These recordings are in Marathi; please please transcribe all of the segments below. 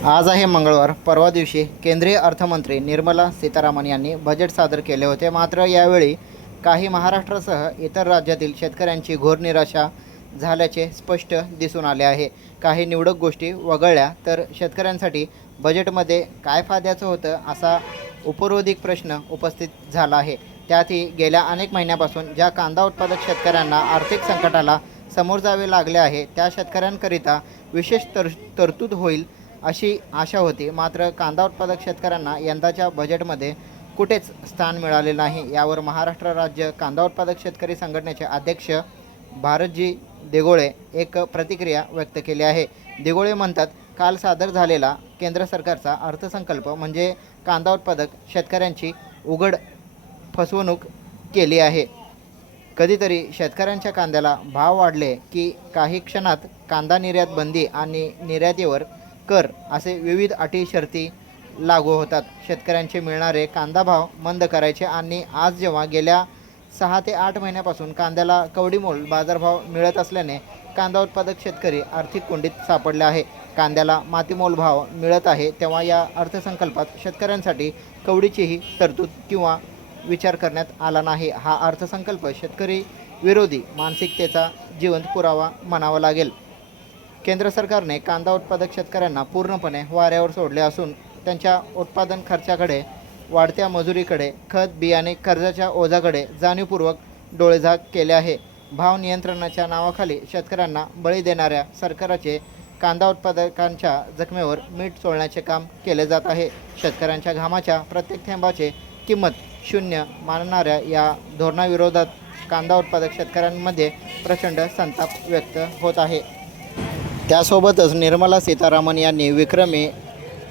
आज आहे मंगळवार. परवा दिवशी केंद्रीय अर्थमंत्री निर्मला सीतारामन यांनी बजेट सादर केले होते. मात्र यावेळी काही महाराष्ट्रासह इतर राज्यातील शेतकऱ्यांची घोर निराशा झाल्याचे स्पष्ट दिसून आले आहे. काही निवडक गोष्टी वगळल्या तर शेतकऱ्यांसाठी बजेटमध्ये काय फायद्याचं होतं असा उपरोधिक प्रश्न उपस्थित झाला आहे. त्यातही गेल्या अनेक महिन्यापासून ज्या कांदा उत्पादक शेतकऱ्यांना आर्थिक संकटाला समोर जावे लागले आहे त्या शेतकऱ्यांकरिता विशेष तर तरतूद होईल अशी आशा होती. मात्र कांदा उत्पादक शेतकऱ्यांना यंदाच्या बजेटमध्ये कुठेच स्थान मिळाले नाही. यावर महाराष्ट्र राज्य कांदा उत्पादक शेतकरी संघटनेचे अध्यक्ष भारतजी देगोळे एक प्रतिक्रिया व्यक्त केली आहे. देगोळे म्हणतात काल सादर झालेला केंद्र सरकारचा अर्थसंकल्प म्हणजे कांदा उत्पादक शेतकऱ्यांची उघड फसवणूक केली आहे. कधीतरी शेतकऱ्यांच्या कांद्याला भाव वाढले की काही क्षणात कांदा निर्यात बंदी आणि निर्यातीवर कर असे विविध अटी शर्ती लागू होतात. शेतकऱ्यांचे मिळणारे कांदा भाव मंद करायचे आणि आज जेव्हा गेल्या सहा ते आठ महिन्यापासून कांद्याला कवडीमोल बाजारभाव मिळत असल्याने कांदा उत्पादक शेतकरी आर्थिक कोंडीत सापडले आहे. कांद्याला मातीमोल भाव मिळत आहे तेव्हा या अर्थसंकल्पात शेतकऱ्यांसाठी कवडीचीही तरतूद किंवा विचार करण्यात आला नाही. हा अर्थसंकल्प शेतकरी विरोधी मानसिकतेचा जिवंत पुरावा म्हणावा लागेल. केंद्र सरकारने कांदा उत्पादक शेतकऱ्यांना पूर्णपणे वाऱ्यावर सोडले असून त्यांच्या उत्पादन खर्चाकडे वाढत्या मजुरीकडे खत बियाणे कर्जाच्या ओझाकडे जाणीवपूर्वक डोळेझाक केले आहे. भाव नियंत्रणाच्या नावाखाली शेतकऱ्यांना बळी देणाऱ्या सरकारचे कांदा उत्पादकांच्या जखमेवर मीठ चोळण्याचे काम केले जात आहे. शेतकऱ्यांच्या घामाच्या प्रत्येक थेंबाचे किंमत शून्य मानणाऱ्या या धोरणाविरोधात कांदा उत्पादक शेतकऱ्यांमध्ये प्रचंड संताप व्यक्त होत आहे. त्यासोबतच निर्मला सीतारामन यांनी विक्रमी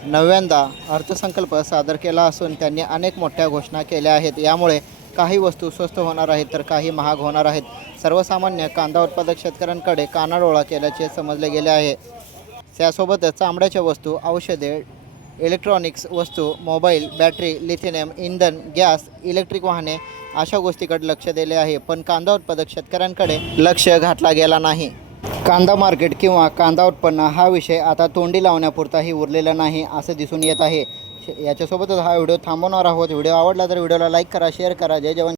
नव्यांदा अर्थसंकल्प सादर केला असून त्यांनी अनेक मोठ्या घोषणा केल्या आहेत. यामुळे काही वस्तू स्वस्त होणार आहेत तर काही महाग होणार आहेत. सर्वसामान्य कांदा उत्पादक शेतकऱ्यांकडे कानाडोळा केल्याचे समजले गेले आहे. त्यासोबतच चामड्याच्या वस्तू औषधे इलेक्ट्रॉनिक्स वस्तू मोबाईल बॅटरी लिथिनियम इंधन गॅस इलेक्ट्रिक वाहने अशा गोष्टीकडे लक्ष दिले आहे. पण कांदा उत्पादक शेतकऱ्यांकडे लक्ष घातला गेला नाही. कांदा मार्केट किंवा कांदा उत्पन्न हा विषय आता तोंडी लावण्यापुरताही उरलेला नाही असं दिसून येत आहे. श- याच्यासोबतच हा व्हिडिओ थांबवणार आहोत. व्हिडिओ आवडला तर व्हिडिओला लाईक करा शेअर करा. जय जवान